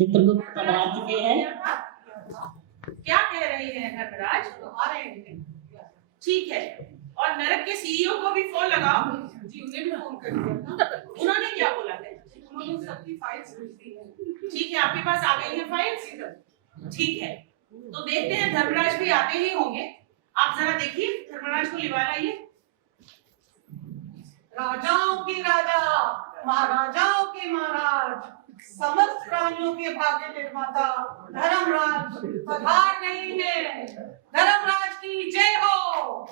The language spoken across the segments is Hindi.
चित्रगुप्त पधार चुके हैं। क्या कह रहे हैं धर्मराज? आ रहे हैं। ठीक है, और नरक के सीईओ को भी फोन लगाओ। जी, उन्हें भी फोन कर दिया। उन्होंने क्या बोला है? उन्होंने सबकी फाइल्स भेज दी है। ठीक है, आपके पास आ गई है फाइल्स? ठीक है, तो देखते हैं धर्मराज भी आते ही होंगे। आप जरा देखिए, धर्मराज को लिवा लाइए। राजाओं के राजा, महाराजाओं के महाराज, समस्त प्राणियों के भाग्य निर्माता धर्मराज पधार नहीं है। धर्मराज की जय हो।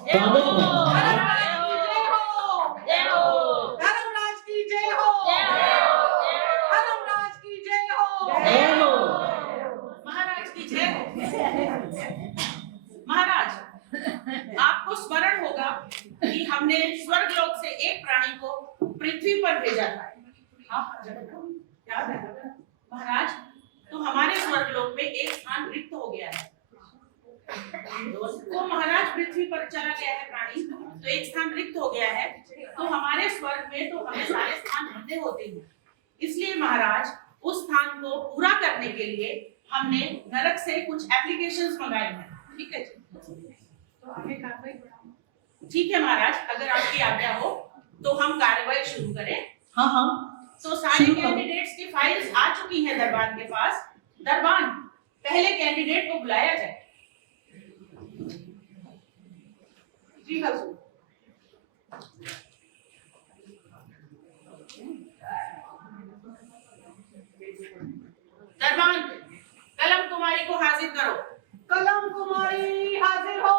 धर्मराज की जय हो। धर्मराज की जय हो। धर्मराज की जय हो। महाराज की जय हो। महाराज, आपको स्मरण होगा कि हमने स्वर्गलोक से एक प्राणी को पृथ्वी पर भेजा था। याद है महाराज? तो हमारे स्वर्गलोक में एक स्थान रिक्त हो गया है। तो महाराज पृथ्वी पर चला गया है प्राणी, तो एक स्थान रिक्त हो गया है। तो हमारे स्वर्ग में तो हमें सारे स्थान भरने होते हैं। इसलिए महाराज, उस स्थान को पूरा करने के लिए हमने नरक से कुछ एप्लीकेशंस मंगाए हैं। ठीक है, तो आगे कार्रवाई बढ़ाओ। ठीक है महाराज, अगर आपकी आज्ञा हो तो हम कार्रवाई शुरू करें। हाँ हाँ, तो सारे कैंडिडेट्स की फाइल्स आ चुकी हैं दरबान के पास। दरबान, पहले कैंडिडेट को बुलाया जाए। जी हजूर। दरबान, कलम कुमारी को हाजिर करो। कलम कुमारी हाजिर हो।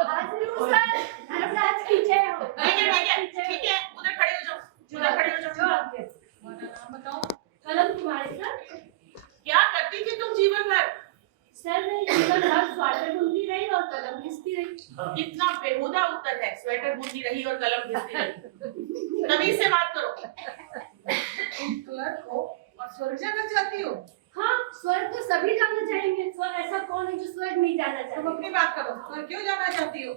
हाजिर हूँ सर। धर्मराज की जय हो। ठीक है, उधर खड़े हो जाओ। उधर खड़े हो जाओ। नाम बताओ। कलम कुमारी सर। क्या करती थी तुम जीवन भर? सर मैं जीवन भर स्वेटर बुनती रही और कलम घिसती रही। इतना बेहुदा उत्तर है, स्वेटर बुनती रही और कलम घिसती रही। तमीज से बात करो। तुम क्लर्क हो और स्वर्ग जाना चाहती हो? हाँ, स्वर्ग तो सभी जाना चाहेंगे। स्वर्ग ऐसा कौन है जो स्वर्ग नहीं जाना तुम चाहेगा? अपनी बात करो, स्वर्ग क्यों जाना चाहती हो?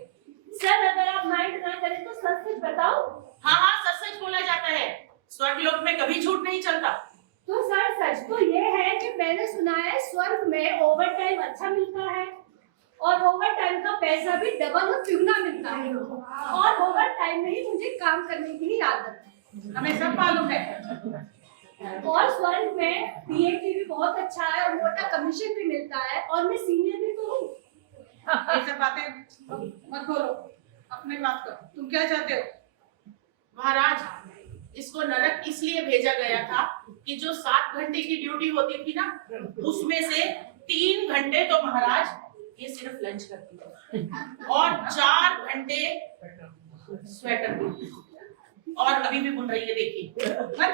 सर अगर आप माइंड ना करें तो सच सच बताओ। हाँ हाँ, सच सच बोला जाता है। स्वर्गलोक में कभी झूठ नहीं चलता। तो सर सच तो ये है कि मैंने सुना है स्वर्ग में ओवर टाइम अच्छा मिलता है और ओवर टाइम का पैसा भी डबल और तिगुना मिलता है। और ओवर टाइम में ही मुझे काम करने की ही आदत है। हमें सब मालूम है। और स्वर्ग में पीएटी भी बहुत अच्छा है और मोटा कमीशन भी मिलता है और मैं सीनियर भी तो हूँ। ये सब बातें मत बोलो, अपनी बात करो। तुम क्या चाहते हो? महाराज, इसको नरक इसलिए भेजा गया था कि जो 7 घंटे की ड्यूटी होती थी ना, उसमें से 3 घंटे तो महाराज ये सिर्फ लंच करती थी और 4 घंटे स्वेटर बुनती थी। और अभी भी बुन रही है, देखिए।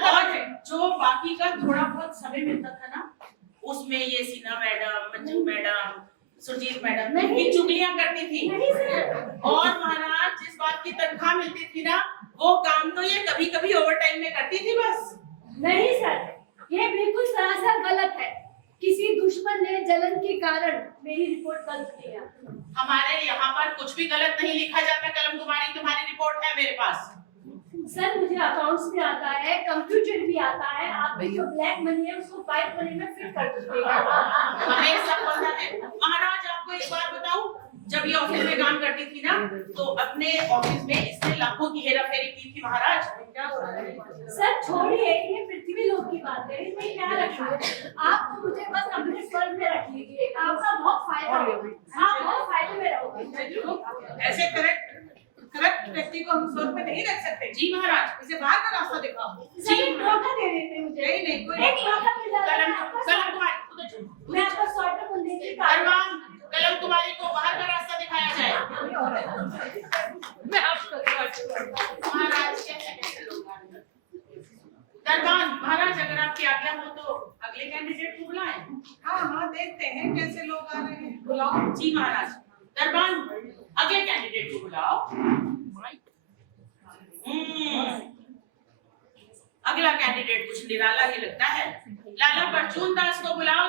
और जो बाकी का थोड़ा बहुत समय मिलता था ना, उसमें ये Seena madam, Manju madam, Surjeet madam की चुगलियां करती थी। और महाराज, जिस बात की तनख्वाह मिलती थी ना, वो काम तो ये कभी कभी ओवर टाइम में करती थी बस। नहीं सर, ये बिल्कुल सरासर गलत है। किसी दुश्मन ने जलन के कारण मेरी रिपोर्ट गलत किया। हमारे यहाँ पर कुछ भी गलत नहीं लिखा जाता। कलम तुम्हारी, तुम्हारी रिपोर्ट है मेरे पास। सर मुझे अकाउंट्स भी आता है, कंप्यूटर भी आता है। आपके जो ब्लैक मनी है उसको व्हाइट मनी में फिट कर दीजिएगा। हमें सब पता है। महाराज, आपको एक बात बताऊं, जब ये ऑफिस में काम करती थी ना, तो अपने ऑफिस में इसने लाखों की हेराफेरी की थी। महाराज, सर छोड़िए, ये पृथ्वी लोक की बात है, इसमें क्या रखा है? आप तो मुझे बस अपने स्वर्ग में रख लीजिए, आपका बहुत फायदा होगा। आप बहुत फायदे में रहोगे। ऐसे करेक्ट व्यक्ति को हम स्वर्ग में नहीं रख सकते। जी महाराज, इसे बाहर का रास्ता दिखाओ। सर एक मौका दे देते मुझे। नहीं, कोई एक मौका मिल जाता है। कलम तुम्हारी, उधर चलो। मैं आपका स्वेटर बुन देती। दरबान, कलम तुम्हारी को बाहर का रास्ता दिखाया जाए। मैं आपको महाराज, दरबान, महाराज अगर आपकी आज्ञा हो तो अगले कैंडिडेट को बुलाएं। हाँ, देखते हैं कैसे लोग आ रहे हैं। बुलाओ। जी महाराज। दरबान, अगले कैंडिडेट को बुलाओ। अगला कैंडिडेट कुछ निराला ही लगता है। लाला परचून दास को बुलाओ।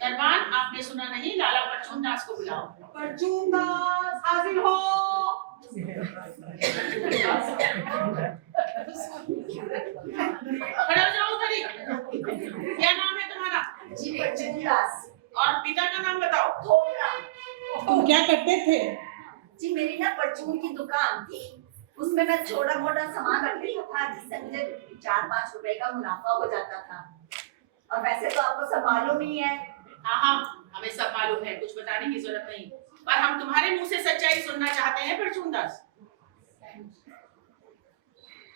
दरबान, आपने सुना नहीं? लाला परचून दास को बुलाओ। परचून दास हाजिर हो। खड़े हो जाओ उधर। क्या करते थे? जी मेरी ना परचून की दुकान थी, उसमें मैं छोटा मोटा सामान रख लेता था जिससे मुझे 4-5 रुपए का मुनाफा हो जाता था। और वैसे तो आपको सब मालूम ही है। हाँ, हमें सब मालूम है, कुछ बताने की जरूरत नहीं, पर हम तुम्हारे मुंह से सच्चाई सुनना चाहते हैं परचून दास।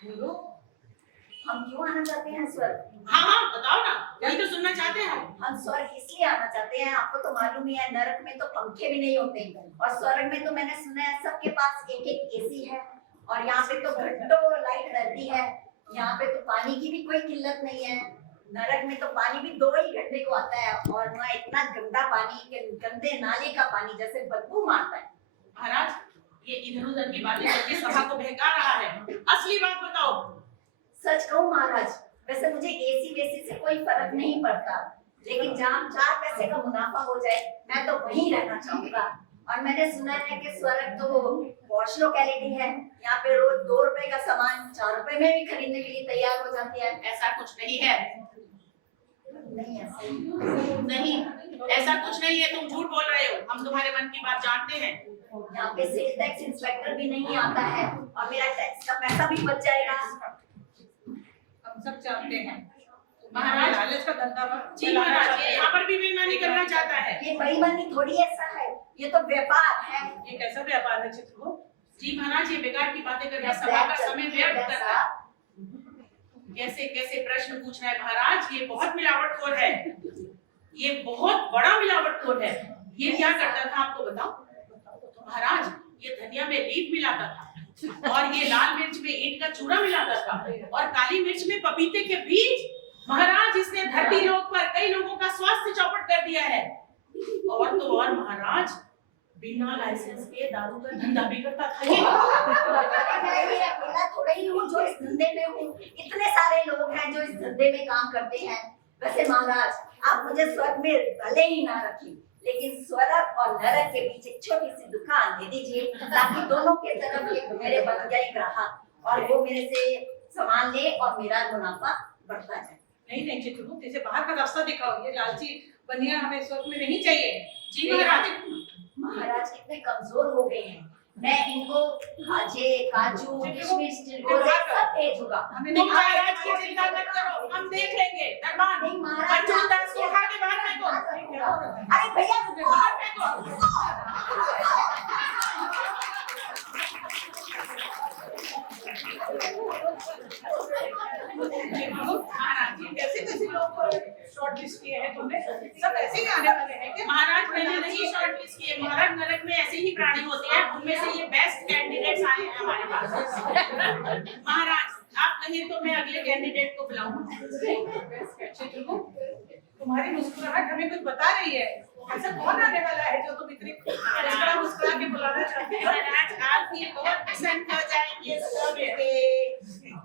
बोलो। हम क्यों आना चाहते हैं स्वर्ग? हाँ, बताओ ना, यही तो सुनना चाहते हैं हम स्वर्ग इसलिए आना चाहते हैं, आपको तो मालूम ही है नरक में तो पंखे भी नहीं होते और स्वर्ग में तो मैंने सुना है सबके पास एक एक एसी है और यहाँ पे तो घंटों लाइट रहती है। यहाँ पे तो पानी की भी कोई किल्लत नहीं है। नरक में तो पानी भी 2 ही घंटे को आता है और वहाँ इतना गंदा पानी के गंदे नाले का पानी जैसे बदबू मारता है। महाराज, ये इधर उधर की बातें करके सभा को बहका रहा है, असली बात बताओ। सच कहूँ महाराज, वैसे मुझे एसी वेसी से कोई फर्क नहीं पड़ता, लेकिन जहाँ 4 पैसे का मुनाफा हो जाए मैं तो वहीं रहना चाहूंगा। और मैंने सुना है कि स्वर्ग तो पॉश लोकेलिटी है, यहाँ पे रोज 2 रुपए का सामान 4 रुपए में भी खरीदने के लिए तैयार हो जाती है। ऐसा कुछ नहीं है। नहीं ऐसा नहीं, ऐसा कुछ नहीं है, तुम झूठ बोल रहे हो, हम तुम्हारे मन की बात जानते हैं। यहाँ पे सेल टैक्स इंस्पेक्टर भी नहीं आता है और मेरा टैक्स का पैसा भी बच जाएगा। हम सब जानते हैं महाराज, लालच का धंधा जी महाराज, ये यहाँ पर भी बेईमानी करना चाहता है। ये बेईमानी थोड़ी ऐसा है, ये तो व्यापार है। ये कैसा व्यापार है चित्रगुप्त? जी महाराज, ये बेकार की बातें करके सभा का समय व्यर्थ करता है। कैसे कैसे प्रश्न पूछ रहा है महाराज, ये बहुत मिलावटखोर है, ये बहुत बड़ा मिलावटखोर है। ये क्या करता था आपको बताओ महाराज, ये धनिया में लीफ मिलाता था और ये लाल मिर्च में ईंट का चूरा मिलाता था और काली मिर्च में पपीते के बीज। महाराज, इसने धरती लोक पर कई लोगों का स्वास्थ्य चौपट कर दिया है। और तो और महाराज, बिना लाइसेंस के दारू का धंधा भी करता था ये। मैं ये अकेला थोड़ा ही हूँ जो इस धंधे में हूँ, इतने सारे लोग हैं जो इस धंधे में काम करते हैं। वैसे महाराज, आप मुझे स्वर्ग में भले ही ना रखें, लेकिन स्वर्ग और नरक के बीच एक छोटी सी दुकान दे दीजिए ताकि दोनों के तरफ एक मेरे बन जाए ग्राहक और वो मेरे से सामान ले और मेरा मुनाफा बढ़ता जाए। नहीं चित्रगुप्त, इसे बाहर का रास्ता दिखाओ। ये लालची बनिया हमें स्वर्ग में नहीं चाहिए। जी महाराज, महाराज कितने कमजोर हो गए हैं, मैं इनको खाजे, काजू, किशमिश, चिलगोजे सब भेजूंगा। तुम महाराज की चिंता मत करो, हम देख लेंगे। दरबार, नहीं महाराज, परचून दास को उठा के बाहर फेंको। अरे भैया रुको, बाहर फेंको। महाराज, कैसे कैसे लोग शॉर्ट लिस्ट किए हैं तुमने? सब ऐसे ही आने वाले हैं क्या? महाराज, मैंने नहीं शॉर्ट लिस्ट किए। महाराज, नरक में ऐसे ही प्राणी होते हैं, उनमें से ये बेस्ट कैंडिडेट्स आए हैं हमारे पास। महाराज, आप कहें तो मैं अगले कैंडिडेट को बुलाऊं। चित्रगुप्त, तुम्हारी मुस्कुराहट हमें कुछ बता रही है। ऐसा कौन आने वाला है जो तुम इतनी मुस्कुरा के बुलाना चाहते हो? महाराज, आप ये बहुत पसंद हो जाएंगे सबके।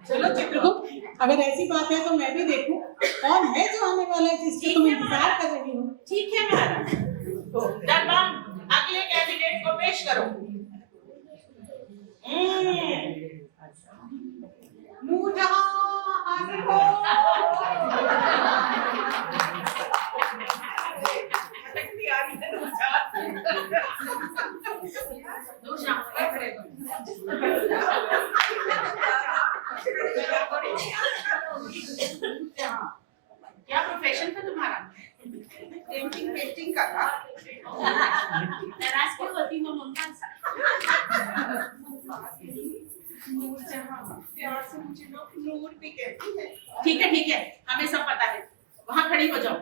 चलो चित्रगुप्त, अगर ऐसी बात है तो मैं भी देखूं कौन है जो आने वाला है जिसके तुम इंतजार कर रही हो। ठीक है महाराज। दरबार, अगले कैंडिडेट को पेश करो। नूरजहां हाजिर हो। क्या प्रोफेशन था तुम्हारा? पेंटिंग का था। नाराज क्यों होती हो मुमताज? प्यार से मुझे लोग नूर भी कहती है। ठीक है, हमें सब पता है। वहाँ खड़ी हो जाओ।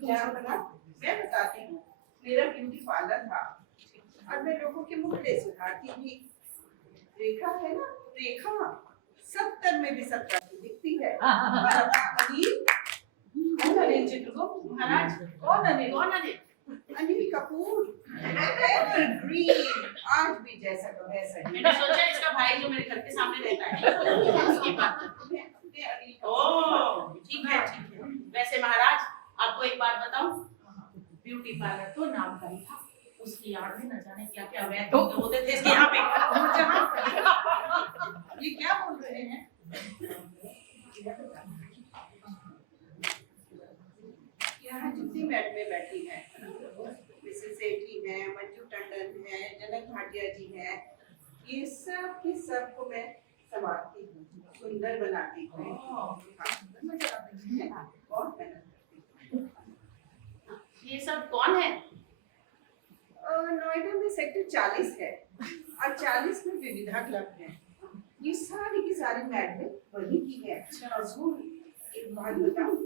क्या बना? मैं बताती हूँ। मेरा ब्यूटी पार्लर था और मैं लोगों के मुखड़े सुधारती थी। रेखा है ना, रेखा 70 में भी 70 की दिखती है। अनिल, कौन अनिल चित्रगुप्त? महाराज, कौन अनिल? कौन अनिल? अनिल कपूर, एवरग्रीन, आज भी जैसा का वैसा ही। मैंने सोचा इसका भाई जो मेरे घर के सामने रहता है उसकी बात। ओह, ठीक है। वैसे महाराज, आपको एक बात बताऊं, ब्यूटी पार्लर तो नाम का ही था, उसकी आड़ में न जाने क्या क्या वैध होते थे इसके यहाँ पे। ये क्या बोल रहे हैं? यहाँ जितनी मैडमें बैठी हैं, मिसेस सेठी हैं, मंजू भाटिया जी हैं, ये सब के सब को मैं संवारती हूँ, सुंदर बनाती हूँ। बहुत मेहनत करती हूँ। ये सब कौन है? नोएडा में सेक्टर 40 है और 40 में विविधा क्लब है। ये सारी की सारी मैडमें वही की है। हुजूर, एक बात बताऊं,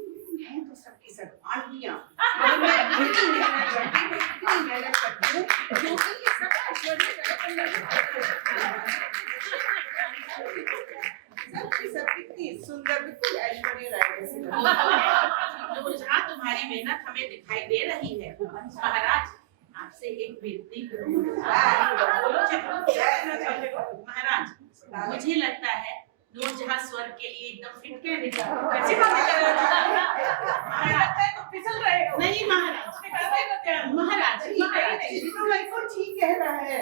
हैं तो सबकी सब आंटियां, मगर मैं इतनी मेहनत करती हूँ, इतनी मेहनत करती हूँ, क्योंकि ये सब ऐश्वर्य राय पर निर्भर करते हैं। सबकी सब कितनी सुंदर, बिल्कुल ऐश्वर्य राय जैसी लगती है। नूरजहां, तुम्हारी मेहनत हमें दिखाई दे रही है। महाराज, आपसे एक बेनती करूं। महाराज, मुझे लगता है नूरजहां स्वर्ग के लिए एकदम फिट कैंडिडेट है। अच्छी बात है। महाराज, लगता है तुम फिसल रहे हो। नहीं महाराज, महाराज, ये तो बिल्कुल ठीक कह रहा है।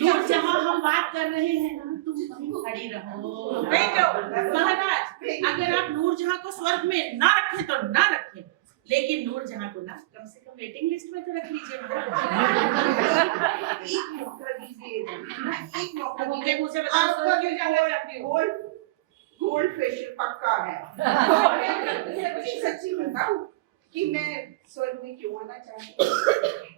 नूरजहां हम बात कर रहे हैं ना, तुम वहीं खड़ी रहो। नहीं जाओ। महाराज, अगर आप नूरजहां को स्वर्ग में ना रखें तो ना रखें, लेकिन नूरजहां को ना कम से कम वेटिंग लिस्ट में तो रख लीजिए महाराज। एक मौका दीजिए, एक मौका मुझे दीजिए। मुझे बताओ, स्वर्ग क्यों जाना चाहती हो? गोल्ड फेशियल पक्का है। सच्ची बताऊं कि मैं स्वर्ग में क्यों आना चाहती हूँ,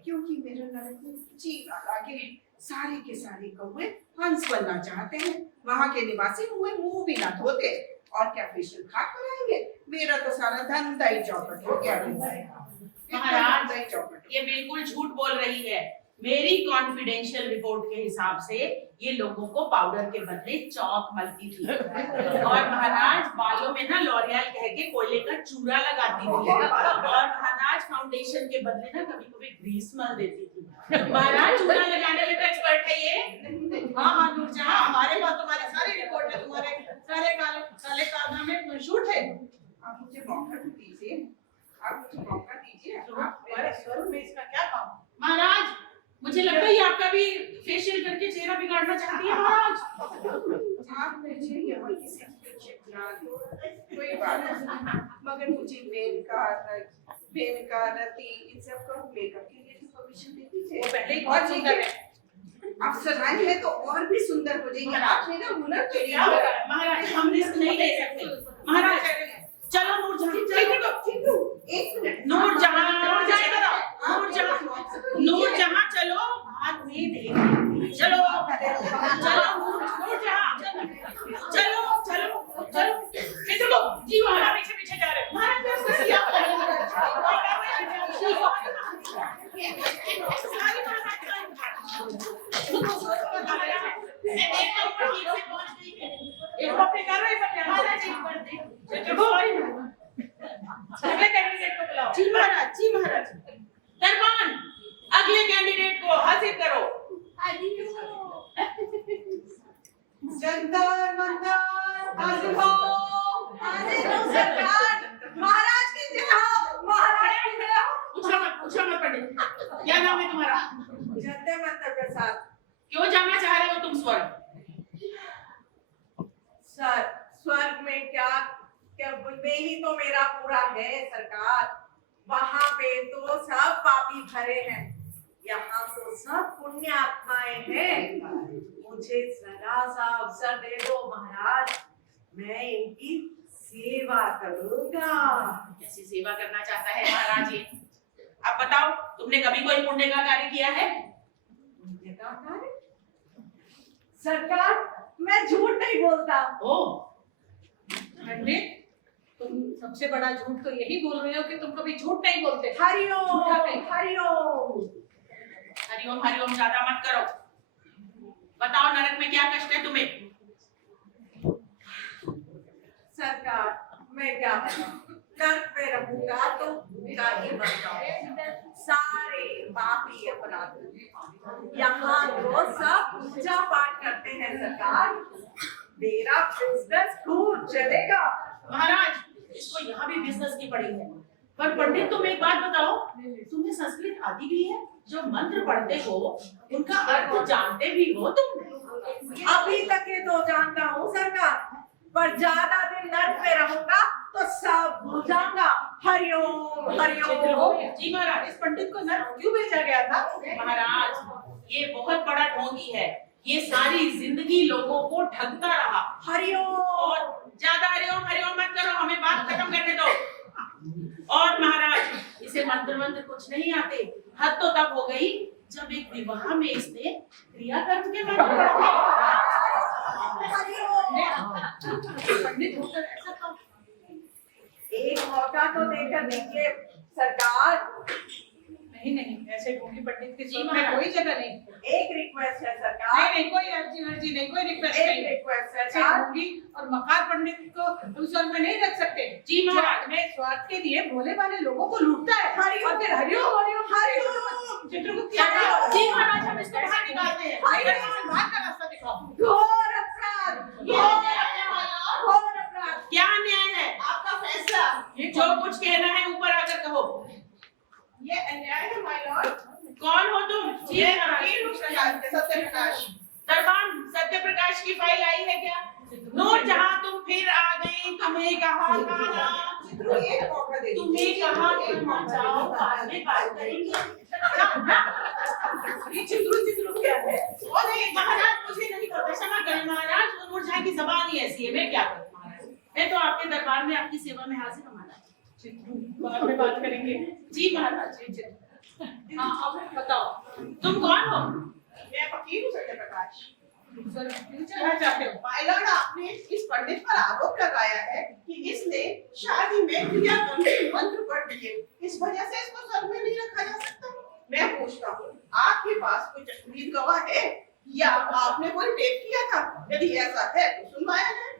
क्योंकि मेरे नरक में जी आगे सारे के सारे कौवे हंस बनना चाहते हैं। वहाँ के निवासी मुंह भी ना धोते और क्या फेशियल खाक बनाएंगे। मेरा तो सारा धंधा ही चौपट हो गया। महाराज, ये बिल्कुल झूठ बोल रही है। मेरी कॉन्फिडेंशियल रिपोर्ट के हिसाब से ये लोगों को पाउडर के बदले चौक मलती थी और महाराज बालों में ना लॉरियल कह के कोयले का चूरा लगाती थी और महाराज फाउंडेशन के बदले ना कभी कभी ग्रीस मल देती थी। महाराज, चूरा लगाने में तो एक्सपर्ट है ये। हाँ हाँ नूरजहां, हमारे पास तुम्हारी सारी रिपोर्ट है, तुम्हारे सारे काले कारनामे झूठ है। आप मुझे मौका तो दीजिए, आप मुझे मौका दीजिए। हमारे स्वर्ग में इसका क्या काम? महाराज, मुझे लगता है ये आपका भी फेशियल करके चेहरा बिगाड़ना चाहती है। महाराज, आप मुझे यहाँ की सिर्फ ना दो, कोई बात नहीं, मगर मुझे मेनका रति इन सब का मेकअप के लिए परमिशन दे दीजिए। वो पहले ही बहुत सुंदर है। अफसरान है तो और भी सुंदर हो जाएगी। आपने ना हुनर के लिए महाराज, हम रिस्क नहीं ले सकते। महाराज, चलो नूरजहां, एक मिनट, नूरजहां, नूरजहां चलो, बाद में देखेंगे। चलो चलो नूरजहां, चलो चलो चलो। देखो जी, महाराज पीछे पीछे जा रहे हैं। महाराज, अगले कैंडिडेट को बुलाओ। जी महाराज, जी महाराज। दरबान, अगले कैंडिडेट को हाजिर करो। जंतर मंतर हाजिर हो। हाजिर हो सरकार। महाराज की जय हो, महाराज की जय हो। पूछो मत पंडित, क्या नाम है तुम्हारा? जंतर मंतर प्रसाद। क्यों जाना चाह रहे हो तुम स्वर्ग? सर, स्वर्ग में क्या क्या में ही तो मेरा पूरा है सरकार। वहाँ पे तो सब पापी भरे हैं, यहाँ तो सब पुण्य आत्माएं हैं। मुझे जरा सा अवसर दे दो महाराज, मैं इनकी सेवा करूंगा। कैसी सेवा करना चाहता है महाराज ये? अब बताओ, तुमने कभी कोई पुण्य का कार्य किया है? पुण्य का कार्य? सरकार, मैं झूठ नहीं बोलता। ओ, पंडित, तुम सबसे बड़ा झूठ तो यही बोल रहे हो कि तुम कभी झूठ नहीं बोलते। हरिओम झूठा नहीं। हरिओम। हरिओम हरिओम ज्यादा मत करो। बताओ, नरक में क्या कष्ट है तुम्हें? सरकार, मैं क्या बताऊं, नर्क पे रहूंगा तो भूखा ही मर जाऊंगा। सारे पापी अपराधी यहाँ तो सब पूजा पाठ करते हैं सरकार। मेरा बिजनेस खूब चलेगा। महाराज, इसको यहाँ भी बिजनेस की पड़ी है। पर पंडित, तुम एक बात बताओ, तुम्हें संस्कृत आती भी है? जो मंत्र पढ़ते हो उनका अर्थ जानते भी हो तुम? अभी तक ये तो जानता हूँ सरकार, पर ज्यादा दिन नर्क में रहूंगा तो सब भूल जाऊंगा। हरिओम हरिओम। जी महाराज, इस पंडित को नर्क क्यों भेजा गया था? महाराज, ये बहुत बड़ा ढोंगी है। ये सारी जिंदगी लोगों को ठगता रहा। हरिओम। और ज्यादा हरिओम हरिओम मत करो, हमें बात खत्म करने दो। और महाराज इसे मंत्र मंत्र कुछ नहीं आते। हद तो तब हो गई जब एक विवाह में इसने क्रियाकर्म के मंत्र पंडित होकर ऐसा काम। एक मौका तो देकर देखिए सरकार। नहीं नहीं, ऐसे ढोंगी पंडित के जी स्वर में महाराज। कोई जगह नहीं। एक रिक्वेस्ट है सरकार। नहीं नहीं, कोई अर्जी नहीं, कोई रिक्वेस्ट एक नहीं। रिक्वेस्ट ऐसे सरकार। ढोंगी और मकार पंडित को उस स्वर में नहीं रख सकते। जी जो महाराज। अपने स्वार्थ के लिए भोले भाले लोगों को लूटता है हरिओम। और फिर हरिओम हरिओम हरिओम। चित्रगुप्त जी महाराज, हम इसको बाहर निकालते हैं। बाहर का रास्ता दिखाओ। घोर अपराध। ये घोर अपराध। क्या अन्याय है? आपका फैसला। जो कुछ कहना है ऊपर आकर कहो। ये अन्याय है माय लॉर्ड। कौन हो तुम? जी ये महाराज। वकील हूँ सत्यप्रकाश। दरबान सत्य प्रकाश की फाइल आई है क्या? नूरजहां तुम फिर आ गई। तुम्हें कहा था ना, चित्रू एक मौका दे दीजिए। तुम्हें कहा था ना, जाओ बाद में बात करेंगे। ये चित्रू क्या है? और नहीं महाराज, मुझे नहीं पता, क्षमा करें महाराज, वो नूरजहां की जबान ही ऐसी है, मैं क्या करूं महाराज। मैं तो आपके दरबार में आपकी सेवा में हाजिर हूं महाराज। बाद में बात करेंगे। जी महाराज। हाँ अब बताओ, तुम कौन हो? मैं वकील हूँ सत्यप्रकाश। सर क्यों चाहना चाहते हो? माय लॉर्ड, आपने इस पंडित पर आरोप लगाया है कि इसने शादी में क्रियाकर्म के मंत्र पढ़ दिए। इस वजह से इसको स्वर्ग में नहीं रखा जा सकता। मैं पूछता हूँ, आपके पास कोई तस्वीर गवाह है या आपने कोई टेप किया था? यदि ऐसा है तो सुनवाया है।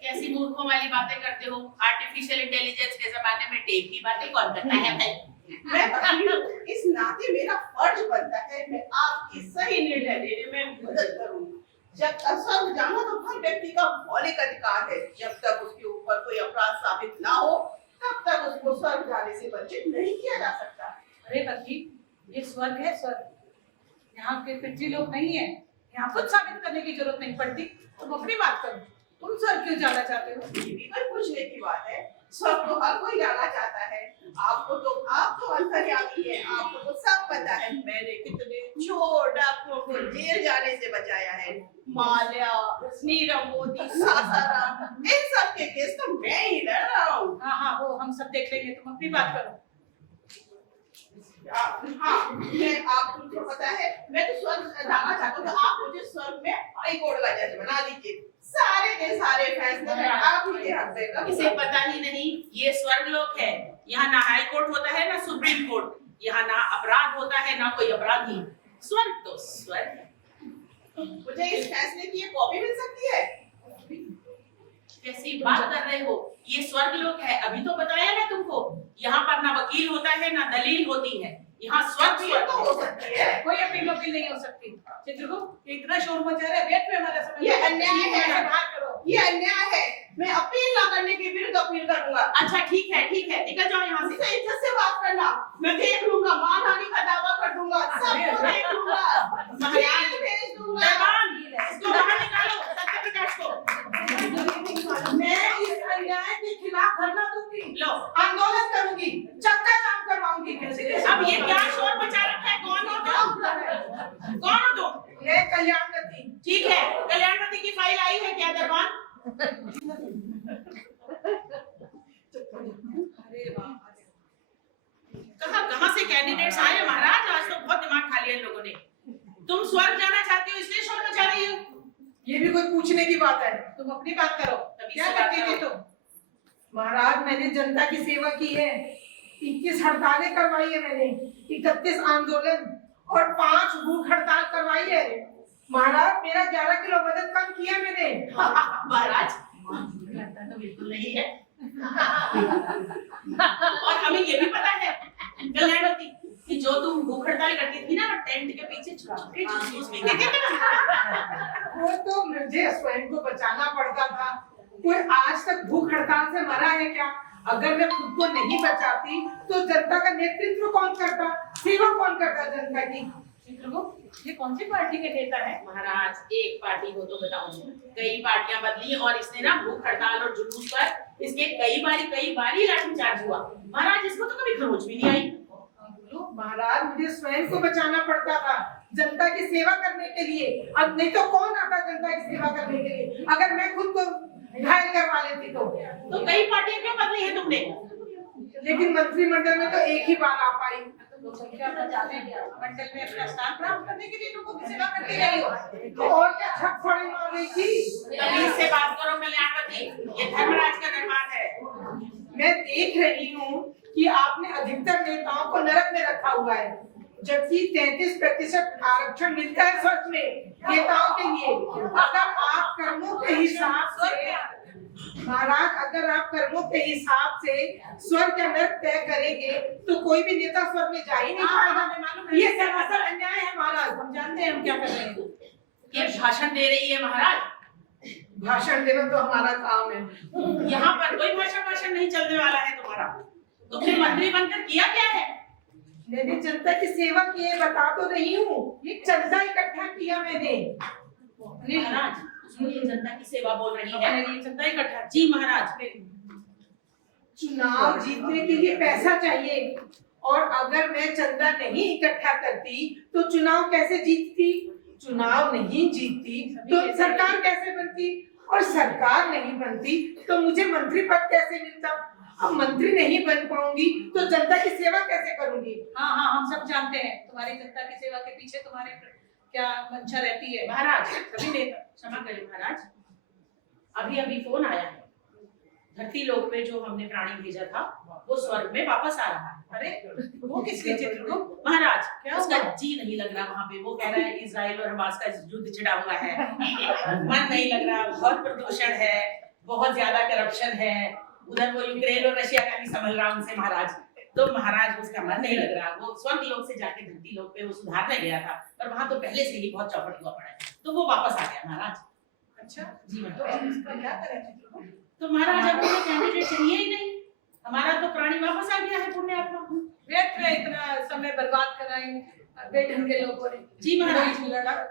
कैसी मूर्खों वाली बातें करते हो? आर्टिफिशियल इंटेलिजेंस के जमाने में टेप की बातें कौन करता है भाई? मैं वकील हूँ, इस नाते मेरा फर्ज बनता है मैं आपकी सही निर्णय लेने में मदद करूँ। जब तक स्वर्ग जाना तो हर व्यक्ति का मौलिक अधिकार है। जब तक उसके ऊपर कोई अपराध साबित ना हो तब तक उसको स्वर्ग जाने से वंचित नहीं किया जा सकता। अरे वकील, ये स्वर्ग है स्वर्ग। यहाँ के पितृ लोग नहीं है, यहाँ कुछ साबित करने की जरूरत नहीं पड़ती। तुम अपनी बात करो, तुम स्वर्ग क्यों जाना चाहते हो? ये भी कोई पूछने की बात है। स्वर्ग तो हर कोई जाना चाहता है। आप तो अंतर्यामी है, आपको तो सब पता है। मैंने कितने चोर डाकुओं को जेल जाने से बचाया है। माल्या, नीरव मोदी, सासाराम, इन सब के केस तो मैं ही लड़ रहा हूँ। हाँ हाँ, वो हम सब देख लेंगे, तुम अपनी बात करो। हाँ, तुमको पता है मैं तो स्वर्ग जाना चाहता हूँ, तो आप मुझे स्वर्ग में हाई कोर्ट का जज बना दीजिए। सारे के सारे फैसले में आप ही के हाथ में। इसे पता ही नहीं, ये स्वर्ग लोक है। यहाँ ना हाई कोर्ट होता है ना सुप्रीम कोर्ट। यहाँ ना अपराध होता है ना कोई अपराधी। स्वर्ग तो स्वर्ग है। मुझे इस फैसले की ये कॉपी मिल सकती है? कैसी बात कर रहे हो? ये स्वर्ग लोक है, अभी तो बताया ना तुमको। यहाँ पर ना वकील होता है ना दलील होती है। यहाँ स्वर्ग वकील तो हो सकती है। कोई अपनी वकील नहीं हो सकती। चित्रगुप्त, इतना शोर मचा रहा है, वेट में हमारा समय। ये अन्याय है। बाहर करो। ये अन्याय है। मैं अपील ना करने के विरुद्ध अपील करूंगा। अच्छा ठीक है, निकल जाओ यहाँ से। मुझसे इज्जत से बात करना। मैं देख लूंगा, मानहानि का दावा कर दूंगा, सबको देख लूंगा, जेल भेज दूंगा। दरबान, इसको बाहर निकालो, सत्यप्रकाश को। मैं इस अन्याय के खिलाफ धरना दूंगी, लो। आंदोलन करूंगी, चक्का जाम करवाऊंगी। अब ये क्या शोर मचा रखा है? कौन हो तुम? कौन हो तुम? मैं कल्याणवती। ठीक है, कल्याणवती की फाइल आई है क्या दरबान? कहाँ से कैंडिडेट्स आए हैं महाराज? आज तो बहुत दिमाग खा लिया इन लोगों ने। तुम स्वर्ग जाना चाहती हो इसलिए शोर मचा रही हो? ये भी कोई पूछने की बात है? तुम अपनी बात करो। क्या करती थी तुम? महाराज, मैंने जनता की सेवा की है। 21 हड़तालें करवाई है मैंने, 31 आंदोलन और 5 भूख हड़ताल करवाई है। महाराज, मेरा 11 किलो वजन कम किया मैंने। महाराज लगता तो बिल्कुल नहीं है। और हमें ये भी पता है कल्याणवती कि जो तुम भूख हड़ताल करती थी ना, टेंट के पीछे छुपके जूस पीते थे। वो तो मुझे स्वयं को बचाना पड़ता था। कोई आज तक भूख हड़ताल से मरा है क्या? अगर मैं खुद को नहीं बचाती तो जनता का नेतृत्व कौन करता, सेवा कौन करता जनता की? ये कौन सी पार्टी के नेता है? महाराज एक पार्टी हो तो बताओ। कई पार्टियां बदली और इसने ना भूख हड़ताल और जुलूस पर इसके कई बारी लाठीचार्ज हुआ। महाराज इसको तो कभी खरोच भी नहीं आई। महाराज, मुझे स्वयं को बचाना पड़ता था। जनता की सेवा करने के लिए। अब नहीं तो कौन आता जनता की सेवा करने के लिए? अगर मैं खुद को घायल करवा लेती तो कई पार्टियां क्यों बदली है तुमने? लेकिन मंत्रिमंडल में तो एक ही बार आ पाई। मंडल में अपना स्थान प्राप्त करने के लिए लोगों की सेवा करती रही हो। तो और क्या छक फोड़ी मार रही थी? तमीज से बात करो कल्याणवती, ये धर्मराज का दरबार है। मैं देख रही हूँ कि आपने अधिकतर नेताओं को नरक में रखा हुआ है, जबकि 33% आरक्षण मिलता है स्वर्ग में नेताओं के लिए। अगर आप कर्मों के हिसाब से महाराज, अगर आप कर्मों के हिसाब से स्वर्ग का नरक तय करेंगे तो कोई भी नेता स्वर्ग में जा ही नहीं पाएगा। ये सरासर अन्याय है महाराज। हम जानते हैं हम क्या कर रहे हैं। ये भाषण दे रही है महाराज। भाषण देना तो हमारा काम है। यहाँ पर कोई भाषण नहीं चलने वाला है तुम्हारा। तुमने मंत्री बनकर किया क्या है? मैंने जनता की सेवा की है, बता तो रही हूँ। ये चंदा इकट्ठा किया मैंने। महाराज, ये जनता की सेवा बोल रही है। ये चंदा इकट्ठा। जी महाराज। चुनाव जीतने के लिए पैसा चाहिए, और अगर मैं चंदा नहीं इकट्ठा करती तो चुनाव कैसे जीतती? चुनाव नहीं जीतती तो सरकार कैसे बनती? और सरकार नहीं बनती तो मुझे मंत्री पद कैसे मिलता? अब मंत्री नहीं बन पाऊंगी तो जनता की सेवा कैसे करूंगी? हाँ, हम सब जानते हैं तुम्हारी जनता की सेवा के पीछे तुम्हारे क्या मंशा रहती है। महाराज, सभी नेता क्षमा करें महाराज, अभी फोन आया है। धरती लोक पे जो हमने प्राणी भेजा था वो स्वर्ग में वापस आ रहा है। अरे वो किसके चित्रगुप्त? महाराज, क्या उसका हुआ? जी नहीं लग रहा वहाँ पे। वो कह रहा है इजराइल और हमास का युद्ध छिड़ा हुआ है, मन नहीं लग रहा, बहुत प्रदूषण है, बहुत ज्यादा करप्शन है। उधर वो यूक्रेन और रशिया का भी संभल रहा उनसे महाराज। तो महाराज उसका मन नहीं लग रहा। वो स्वर्ग लोक से जाके धरती लोक पे वो सुधारने गया था, पर वहाँ तो पहले से ही बहुत चौपट हुआ पड़ा है, तो वो वापस आ गया महाराज। अच्छा, जी तो महाराज। अब इसका क्या करें चित्रगुप्त? तो महाराज अब मुझे कैंडिडेट चाहिए ही नहीं, हमारा तो प्राणी वापस आ गया है पुण्यात्मा। व्यर्थ में इतना समय बर्बाद कराई बेढंग के लोगों ने। जी महाराज।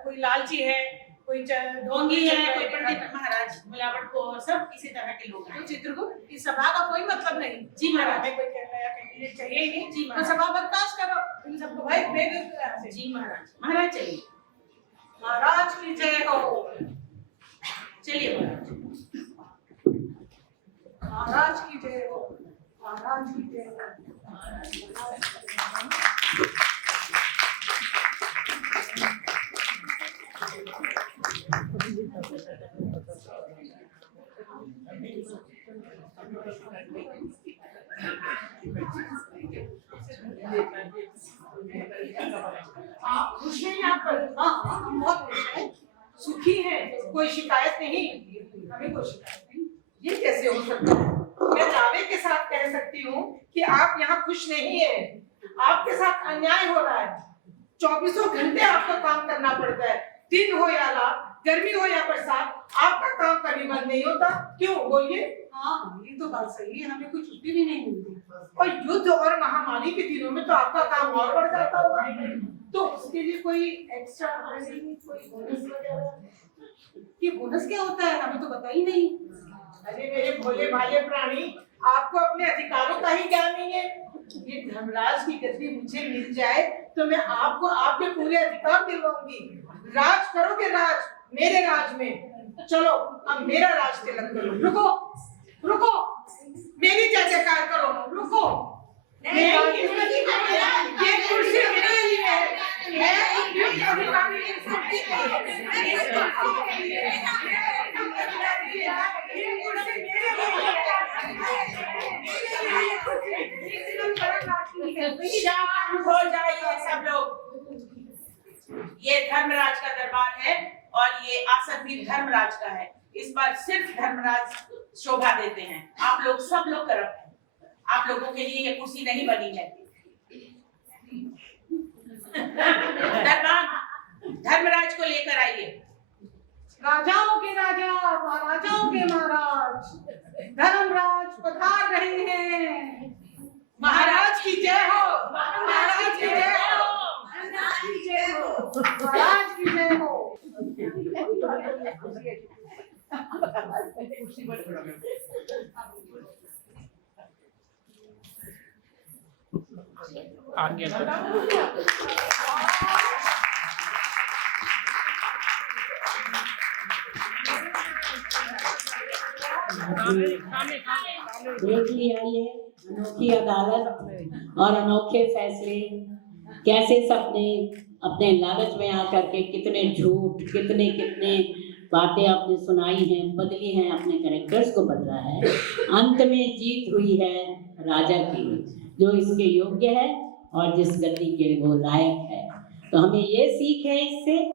कोई लालची है, कोई ढोंगी है, कोई पंडित महाराज, मिलावट को सब इसी तरह के लोग हैं। तो चित्रगुप्त इस सभा का कोई मतलब नहीं। जी महाराज। हमें कोई नया कैंडिडेट चाहिए ही नहीं। जी तो महाराज। सभा बर्खास्त करो इन सबको, भाई भेज दो यहाँ से। जी महाराज। महाराज चलिए। महाराज की जय हो। चलिए महाराज। महाराज की जय हो। महाराज की जय हो। आप खुश हैं यहाँ पर? हाँ, हम बहुत खुश हैं, सुखी हैं? कोई शिकायत नहीं? हमें कोई शिकायत नहीं। ये कैसे हो सकता है? मैं दावे के साथ कह सकती हूँ कि आप यहाँ खुश नहीं है। आपके साथ अन्याय हो रहा है। 24 घंटे आपको काम करना पड़ता है, दिन हो या रात, गर्मी हो या बरसात, आपका काम कभी बंद नहीं होता। क्यों, बोलिए? हाँ, ये तो बात सही है, हमें कोई छुट्टी भी नहीं मिलती। और युद्ध और महामारी के दिनों में तो आपका काम और बढ़ जाता होगा। तो उसके लिए कोई एक्स्ट्रा कोई बोनस वगैरह? ये बोनस क्या होता है, हमें तो पता ही नहीं। अरे मेरे भोले भाले प्राणी, आपको अपने अधिकारों का ही ज्ञान नहीं है। ये धर्मराज की गद्दी मुझे मिल जाए तो मैं आपको आपके पूरे अधिकार दिलवाऊंगी। राज करोगे, राज मेरे राज में। चलो अब मेरा राज तिलक करो। रुको रुको, मेरी जय जयकार करो। रुको, ये कुर्सी मेरी है। शांत हो जाइए सब लोग। ये धर्मराज का दरबार है और ये आसन भी धर्मराज का है। इस पर सिर्फ धर्मराज शोभा देते हैं। आप लोग सब लोग करप्ट हैं। आप लोगों के लिए ये कुर्सी नहीं बनी है। दरबार धर्मराज को लेकर आइए। राजाओं के राजा, महाराजाओं के महाराज, धर्मराज पधार रहे हैं। महाराज की जय हो। महाराज की जय हो। महाराज की जय हो। महाराज की जय हो। आगे देख लिया ये अनोखी अदालत और अनोखे फैसले कैसे सबने अपने लालच में आकर के कितने झूठ कितने कितने बातें आपने सुनाई हैं, बदली हैं, अपने कैरेक्टर्स को बदला है। अंत में जीत हुई है राजा की, जो इसके योग्य है और जिस गद्दी के वो लायक है। तो हमें ये सीख है इससे